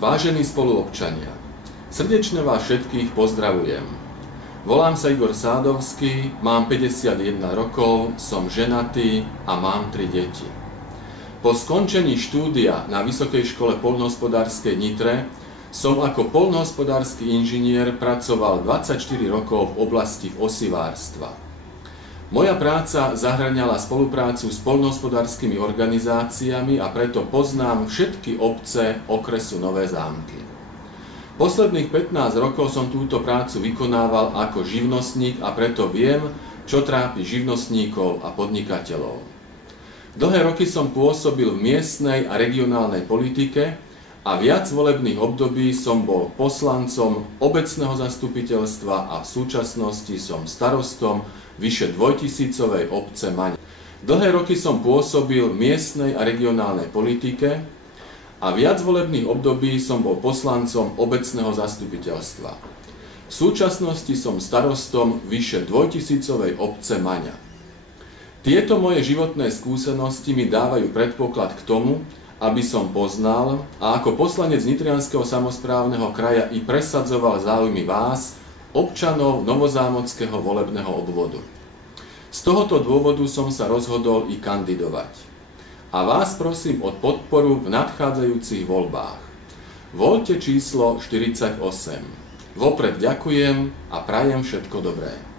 Vážení spoluobčania, srdečne vás všetkých pozdravujem. Volám sa Igor Sádovský, mám 51 rokov, som ženatý a mám 3 deti. Po skončení štúdia na Vysokej škole poľnohospodárskej Nitre som ako poľnohospodársky inžinier pracoval 24 rokov v oblasti osivárstva. Moja práca zahŕňala spoluprácu s poľnohospodárskymi organizáciami a preto poznám všetky obce okresu Nové Zámky. Posledných 15 rokov som túto prácu vykonával ako živnostník a preto viem, čo trápi živnostníkov a podnikateľov. Dlhé roky som pôsobil v miestnej a regionálnej politike a viac volebných období som bol poslancom obecného zastupiteľstva a v súčasnosti som starostom vyše 2000-ovej obce Maňa. Dlhé roky som pôsobil v miestnej a regionálnej politike a viac volebných období som bol poslancom obecného zastupiteľstva. V súčasnosti som starostom vyše 2000-ovej obce Maňa. Tieto moje životné skúsenosti mi dávajú predpoklad k tomu, aby som poznal a ako poslanec Nitrianskeho samosprávneho kraja i presadzoval záujmy vás, občanov Novozámockého volebného obvodu. Z tohoto dôvodu som sa rozhodol i kandidovať. A vás prosím o podporu v nadchádzajúcich voľbách. Voľte číslo 48. Vopred ďakujem a prajem všetko dobré.